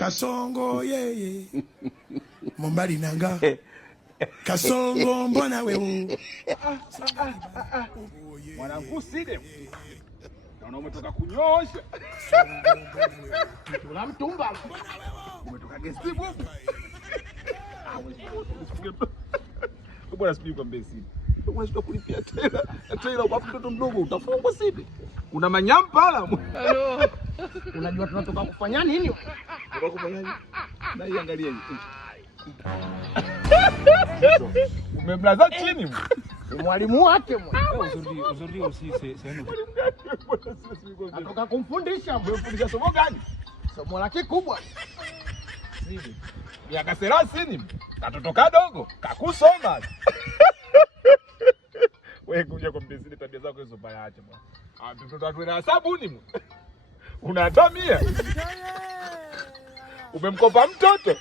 Kasongo yeye Mombali nanga Kasongo mbona wewe mwanangu side naona umetoka kunyosha tuna mtumba umetoka gestibu bwana sipii kwa mbesi unashika kulipia tena kwa mtoto mdogo utafungwa side kuna manyampala halo unajua tunatoka kufanya nini na iangalie umemlaza chini mwalimu wake uzuri usise sema atoka kumfundisha umemfundisha somo gani somo la kikubwa sidi miaka 30 katoto kadogo kakusoma wewe kuja kwa mbezini tabia zako hizo baya acha bwana mtoto watu na sabuni unatamia umemkopa mtoto